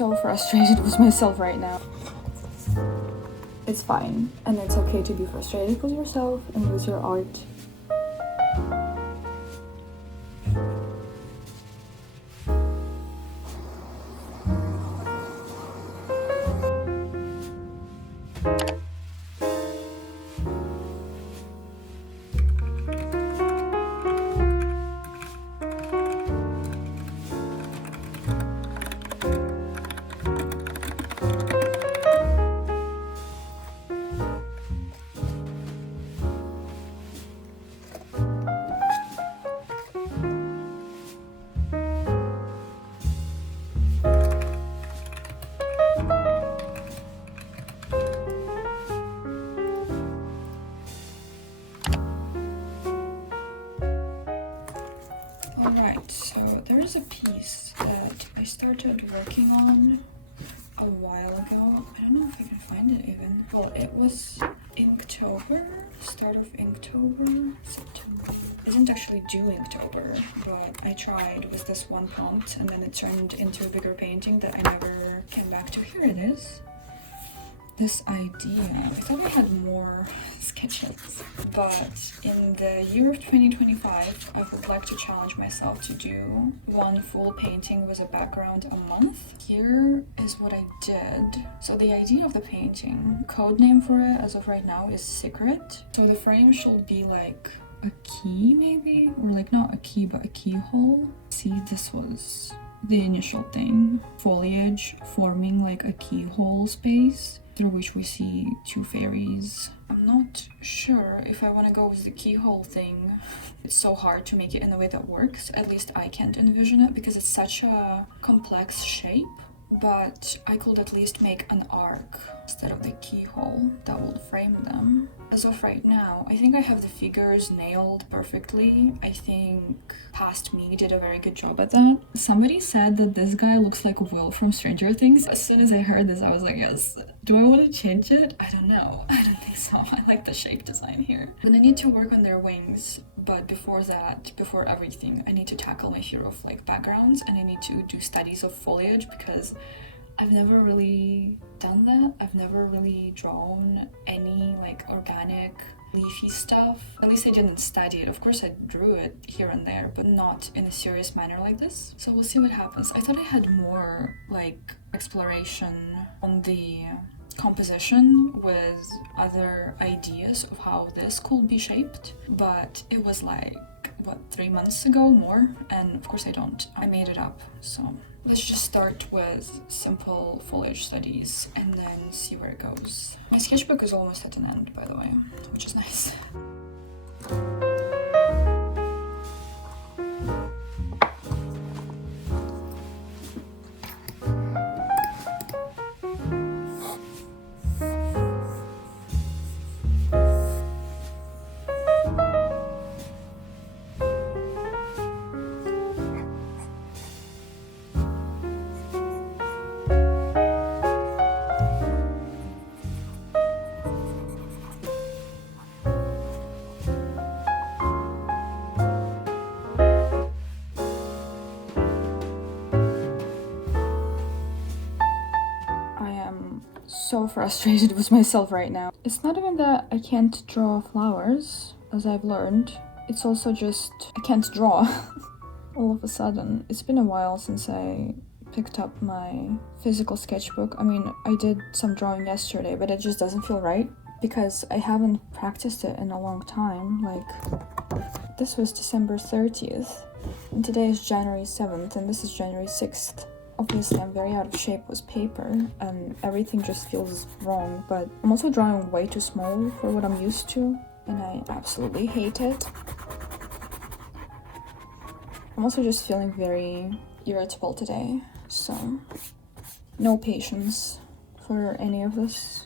so frustrated with myself right now. It's fine, and it's okay to be frustrated with yourself and with your art. Alright, so there is a piece that I started working on a while ago. I don't know if I can find it even. Well, it was Inktober, start of Inktober, September. It isn't actually due Inktober, but I tried with this one prompt and then it turned into a bigger painting that I never came back to. Here it is. This idea, I thought I had more sketches, but in the year of 2025, I would like to challenge myself to do one full painting with a background a month. Here is what I did. So the idea of the painting, code name for it as of right now is Secret. So the frame should be like a key maybe, or like not a key but a keyhole. See, this was the initial thing. Foliage forming like a keyhole space through which we see two fairies. I'm not sure if I want to go with the keyhole thing. It's so hard to make it in a way that works. At least I can't envision it because it's such a complex shape. But I could at least make an arc instead of the keyhole that will frame them. As of right now, I think I have the figures nailed perfectly. I think past me did a very good job at that. Somebody said that this guy looks like Will from Stranger Things. As soon as I heard this, I was like, yes. Do I want to change it? I don't know. I don't think so. I like the shape design here. Then I need to work on their wings, but before that, before everything, I need to tackle my fear of like backgrounds, and I need to do studies of foliage because I've never really done that. I've never really drawn any like organic leafy stuff. At least I didn't study it. Of course I drew it here and there, but not in a serious manner like this. So we'll see what happens. I thought I had more like exploration on the composition with other ideas of how this could be shaped, but it was like, what, 3 months ago more, and of course I made it up. So let's just start with simple foliage studies and then see where it goes. My sketchbook is almost at an end, by the way, which is nice. So frustrated with myself right now. It's not even that I can't draw flowers, as I've learned. It's also just I can't draw all of a sudden. It's been a while since I picked up my physical sketchbook. I mean, I did some drawing yesterday, but it just doesn't feel right because I haven't practiced it in a long time. Like, this was December 30th, and today is January 7th, and this is January 6th. Obviously, I'm very out of shape with paper and everything just feels wrong, but I'm also drawing way too small for what I'm used to, and I absolutely hate it. I'm also just feeling very irritable today, so no patience for any of this.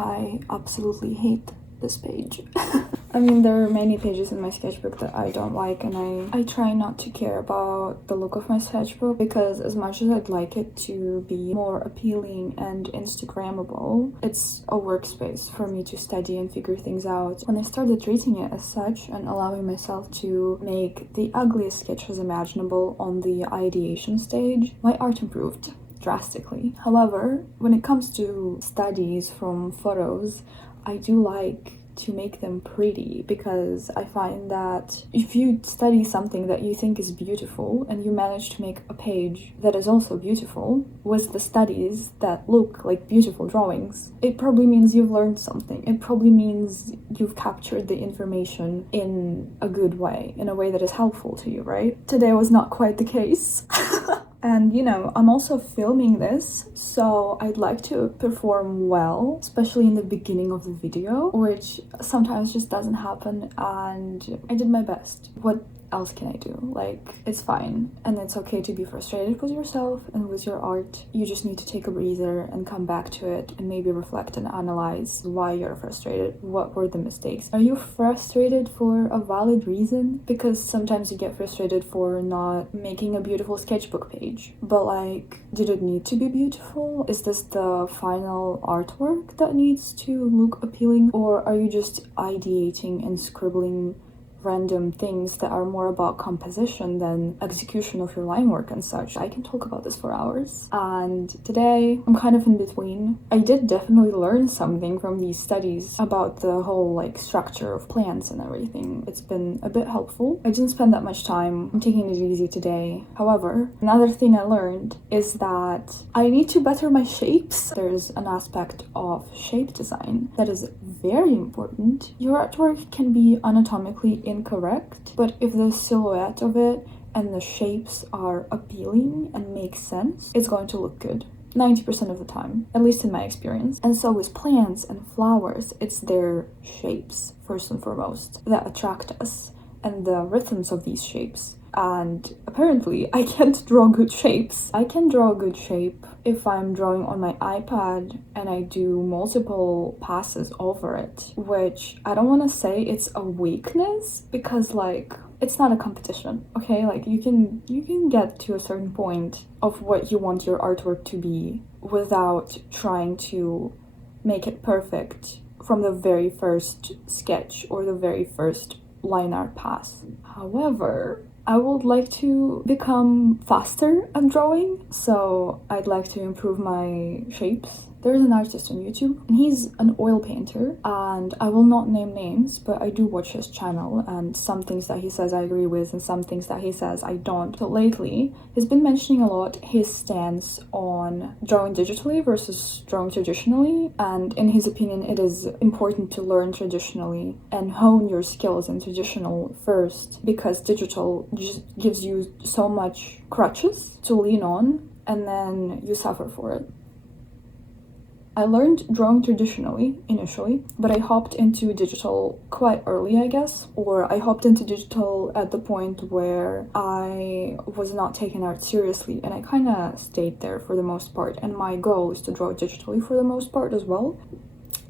I absolutely hate this page. I mean, there are many pages in my sketchbook that I don't like, and I try not to care about the look of my sketchbook, because as much as I'd like it to be more appealing and Instagrammable, it's a workspace for me to study and figure things out. When I started treating it as such and allowing myself to make the ugliest sketches imaginable on the ideation stage, my art improved drastically. However, when it comes to studies from photos, I do like to make them pretty, because I find that if you study something that you think is beautiful and you manage to make a page that is also beautiful with the studies that look like beautiful drawings, it probably means you've learned something. It probably means you've captured the information in a good way, in a way that is helpful to you, right? Today was not quite the case. And you know, I'm also filming this, so I'd like to perform well, especially in the beginning of the video, which sometimes just doesn't happen, and I did my best. What else can I do? Like, it's fine, and it's okay to be frustrated with yourself and with your art. You just need to take a breather and come back to it and maybe reflect and analyze why you're frustrated. What were the mistakes? Are you frustrated for a valid reason? Because sometimes you get frustrated for not making a beautiful sketchbook page, but like, did it need to be beautiful? Is this the final artwork that needs to look appealing? Or are you just ideating and scribbling random things that are more about composition than execution of your line work and such? I can talk about this for hours. And today I'm kind of in between. I did definitely learn something from these studies about the whole like structure of plants and everything. It's been a bit helpful. I didn't spend that much time. I'm taking it easy today. However, another thing I learned is that I need to better my shapes. There's an aspect of shape design that is very important. Your artwork can be anatomically incorrect, but if the silhouette of it and the shapes are appealing and make sense, it's going to look good 90% of the time, at least in my experience. And so with plants and flowers, it's their shapes first and foremost that attract us, and the rhythms of these shapes. And apparently I can't draw good shapes. I can draw a good shape if I'm drawing on my iPad and I do multiple passes over it, which I don't want to say it's a weakness, because like, it's not a competition, okay? Like, you can get to a certain point of what you want your artwork to be without trying to make it perfect from the very first sketch or the very first line art pass. However, I would like to become faster at drawing, so I'd like to improve my shapes. There's an artist on YouTube, and he's an oil painter, and I will not name names, but I do watch his channel, and some things that he says I agree with, and some things that he says I don't. So lately, he's been mentioning a lot his stance on drawing digitally versus drawing traditionally, and in his opinion, it is important to learn traditionally and hone your skills in traditional first, because digital just gives you so much crutches to lean on, and then you suffer for it. I learned drawing traditionally initially, but I hopped into digital quite early, I guess. Or I hopped into digital at the point where I was not taking art seriously, and I kind of stayed there for the most part. And my goal is to draw digitally for the most part as well.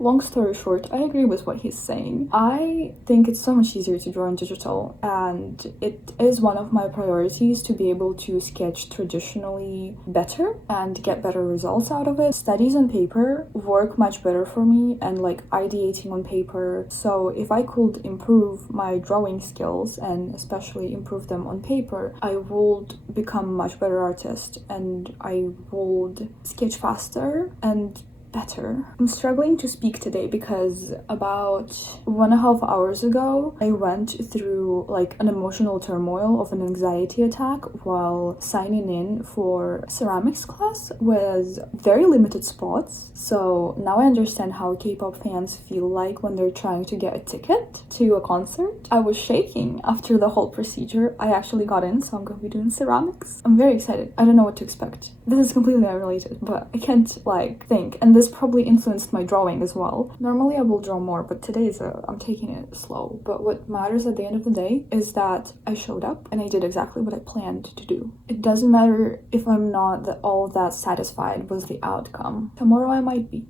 Long story short, I agree with what he's saying. I think it's so much easier to draw in digital, and it is one of my priorities to be able to sketch traditionally better and get better results out of it. Studies on paper work much better for me, and like ideating on paper. So if I could improve my drawing skills, and especially improve them on paper, I would become a much better artist, and I would sketch faster and better. I'm struggling to speak today because about 1.5 hours ago I went through like an emotional turmoil of an anxiety attack while signing in for ceramics class with very limited spots. So now I understand how K-pop fans feel like when they're trying to get a ticket to a concert. I was shaking after the whole procedure. I actually got in, so I'm going to be doing ceramics. I'm very excited. I don't know what to expect. This is completely unrelated, but I can't like think, and this probably influenced my drawing as well. Normally I will draw more, but today I'm taking it slow. But what matters at the end of the day is that I showed up and I did exactly what I planned to do. It doesn't matter if I'm not all that satisfied with the outcome. Tomorrow I might be.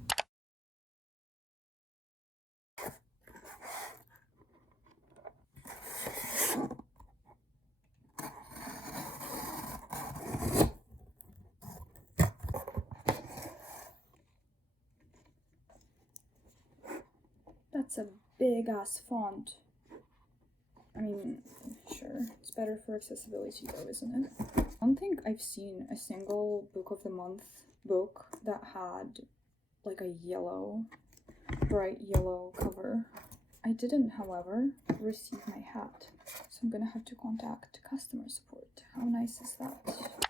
That's a big ass font. I mean, sure, it's better for accessibility though, isn't it? I don't think I've seen a single book of the month book that had like a yellow, bright yellow cover. I didn't, however, receive my hat, so I'm gonna have to contact customer support. How nice is that?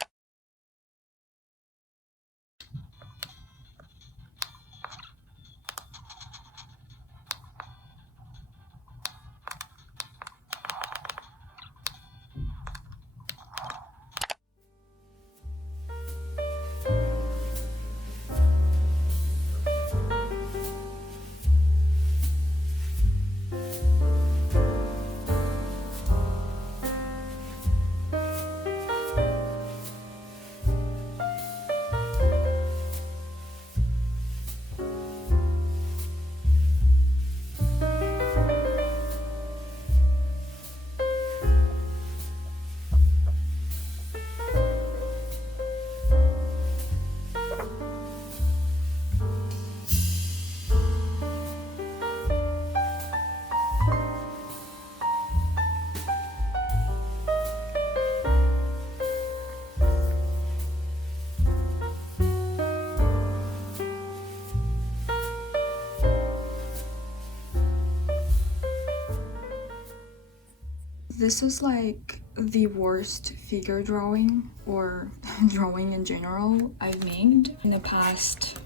This is like the worst figure drawing or drawing in general I've made in the past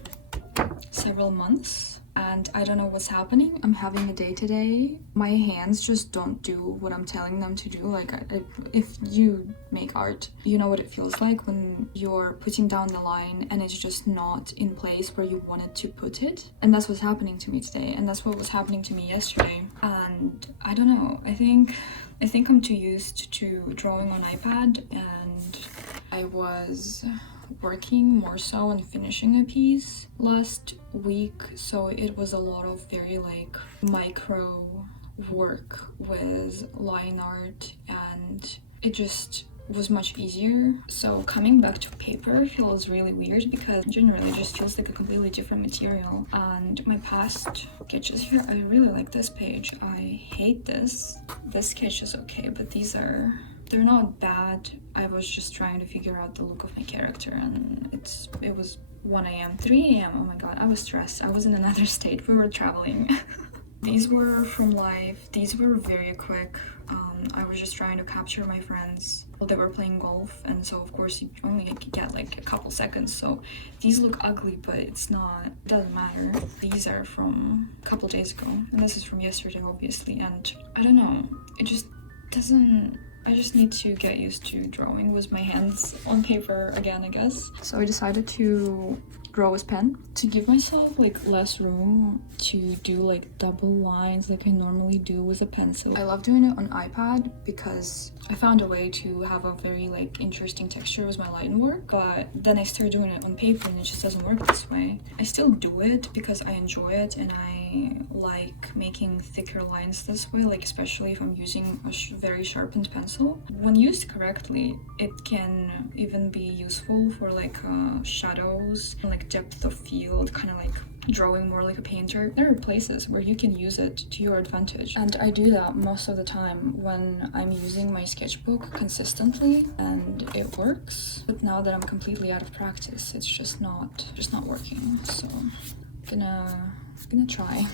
several months, and I don't know what's happening. I'm having a day today. My hands just don't do what I'm telling them to do. Like, if you make art, you know what it feels like when you're putting down the line and it's just not in place where you wanted to put it. And that's what's happening to me today, and that's what was happening to me yesterday. And I don't know, I think I'm too used to drawing on iPad, and I was working more so on finishing a piece last week, so it was a lot of very like micro work with line art, and it just was much easier. So coming back to paper feels really weird because generally it just feels like a completely different material. And my past sketches here, I really like this page. I hate this sketch is okay, but they're not bad. I was just trying to figure out the look of my character, and it was 1 a.m. 3 a.m. Oh my god, I was stressed. I was in another state. We were traveling. These were from life. These were very quick. I was just trying to capture my friends while they were playing golf, and so of course you only get like a couple seconds, so these look ugly, but it doesn't matter. These are from a couple days ago, and this is from yesterday obviously, and I don't know, it just doesn't. I just need to get used to drawing with my hands on paper again, I guess. So I decided to draw with pen to give myself like less room to do like double lines like I normally do with a pencil. I love doing it on iPad because I found a way to have a very like interesting texture with my line work, but then I started doing it on paper and it just doesn't work this way. I still do it because I enjoy it and I like making thicker lines this way, like especially if I'm using a very sharpened pencil. When used correctly, it can even be useful for like shadows and like depth of field, kind of like drawing more like a painter. There are places where you can use it to your advantage, and I do that most of the time when I'm using my sketchbook consistently and it works. But now that I'm completely out of practice, it's just not working, so I'm gonna try.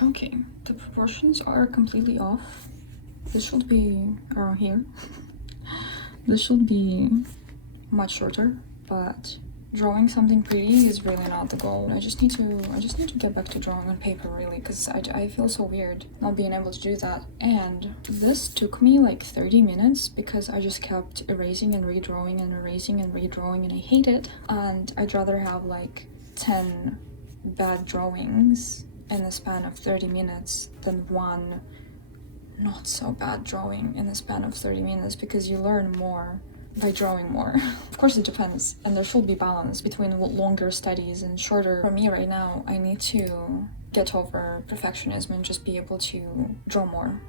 Okay, the proportions are completely off. This should be around here. This should be much shorter, but drawing something pretty is really not the goal. I just need to get back to drawing on paper, really, because I feel so weird not being able to do that. And this took me like 30 minutes because I just kept erasing and redrawing and erasing and redrawing, and I hate it. And I'd rather have like 10 bad drawings in the span of 30 minutes than one not so bad drawing in the span of 30 minutes, because you learn more by drawing more. Of course it depends, and there should be balance between longer studies and shorter. For me right now, I need to get over perfectionism and just be able to draw more.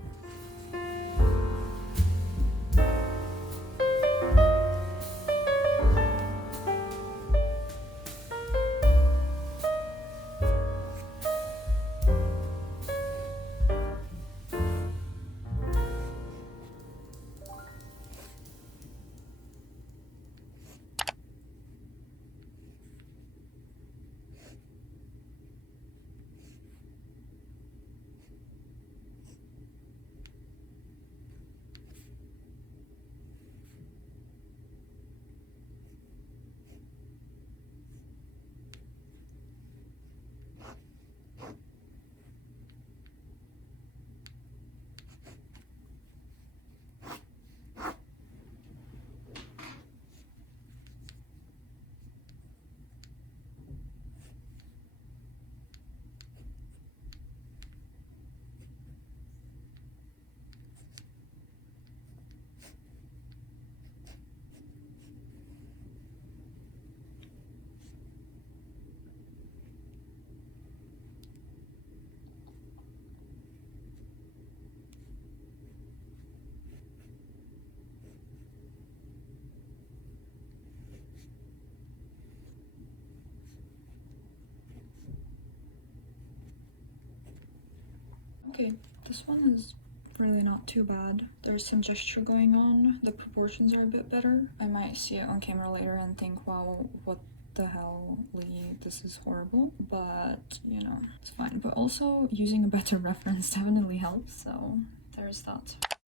Okay, this one is really not too bad. There's some gesture going on. The proportions are a bit better. I might see it on camera later and think, wow, what the hell, Lee, this is horrible. But, you know, it's fine. But also, using a better reference definitely helps, so there's that.